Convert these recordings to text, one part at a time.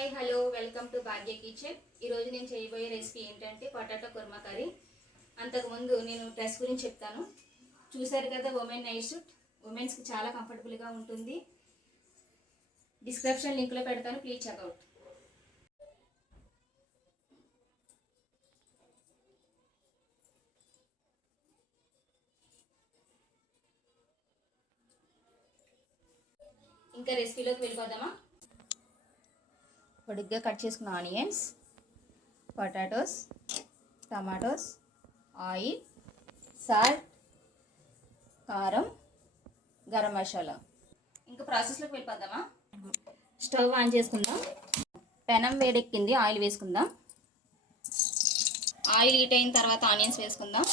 Hi hello welcome to భాగ్య కిచెన్. ఈరోజు నేను చేయబోయే రెసిపీ ఏంటంటే పొటాటో కుర్మా కర్రీ. అంతకుముందు నేను డ్రెస్ గురించి చెప్తాను. చూసారు కదా, ఉమెన్ నైట్ సూట్. ఉమెన్స్కి చాలా కంఫర్టబుల్గా ఉంటుంది. డిస్క్రిప్షన్ లింక్లో పెడతాను, ప్లీజ్ చెక్అవుట్. ఇంకా రెసిపీలోకి వెళ్ళిపోదామా? పొడిగ్గా కట్ చేసుకున్న onions, potatoes, tomatoes, oil, salt, కారం, గరం మసాలా. ఇంకా ప్రాసెస్లోకి వెళ్ళిపోదామా? స్టవ్ ఆన్ చేసుకుందాం. పెనం వేడెక్కింది, ఆయిల్ వేసుకుందాం. ఆయిల్ హీట్ అయిన తర్వాత ఆనియన్స్ వేసుకుందాం.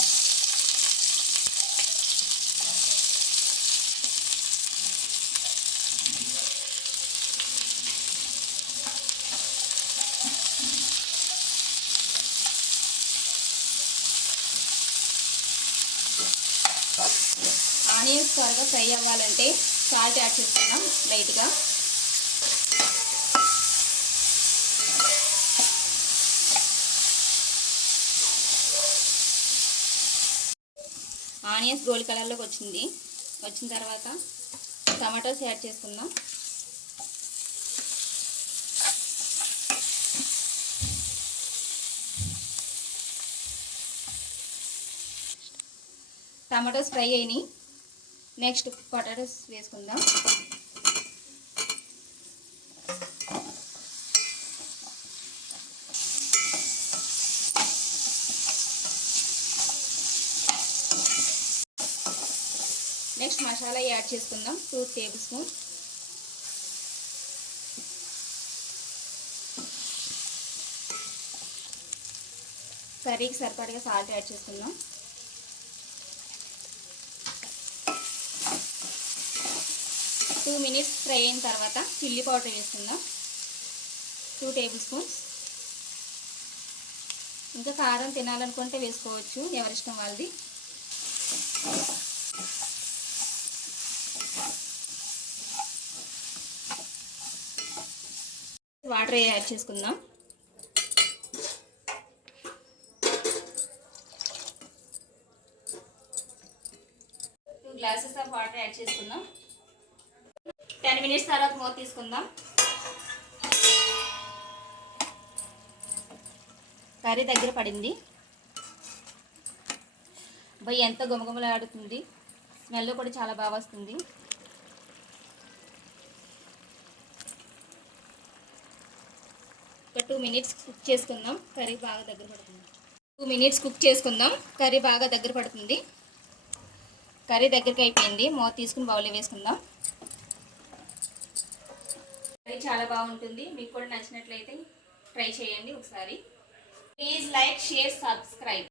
ఆనియన్స్ త్వరగా ఫ్రై అవ్వాలంటే సాల్ట్ యాడ్ చేసుకుందాం లైట్గా. ఆనియన్స్ గోల్డ్ కలర్లోకి వచ్చిన తర్వాత టమాటోస్ యాడ్ చేసుకుందాం. టమాటోస్ ఫ్రై అయినాయి. నెక్స్ట్ పొటాటోస్ వేసుకుందాం. నెక్స్ట్ మసాలా యాడ్ చేసుకుందాం. 2 టేబుల్ స్పూన్. కర్రీకి సరిపడగా సాల్ట్ యాడ్ చేసుకుందాం. టూ మినిట్స్ ఫ్రై అయిన తర్వాత చిల్లీ పౌడర్ వేసుకుందాం, 2 టేబుల్ స్పూన్స్. ఇంకా కారం తినాలనుకుంటే వేసుకోవచ్చు, ఎవరిష్టం వాళ్ళది. వాటర్ యాడ్ చేసుకుందాం. Two glasses of water add చేసుకుందాం. 10 మినిట్స్ తర్వాత మూత తీసుకుందాం. కర్రీ దగ్గర పడింది. బై ఎంత గుమగుమలాడుతుంది, స్మెల్ కూడా చాలా బాగా వస్తుంది. ఒక 2 మినిట్స్ కుక్ చేసుకుందాం, కర్రీ బాగా దగ్గర పడుతుంది. 2 మినిట్స్ కుక్ చేసుకుందాం, కర్రీ బాగా దగ్గర పడుతుంది. కర్రీ దగ్గరికి అయిపోయింది. మూత తీసుకుని బౌల్లో వేసుకుందాం. కర్రీ చాలా బాగుంటుంది. మీకు కూడా నచ్చినట్లయితే ట్రై చేయండి ఒకసారి. Please like, share, subscribe.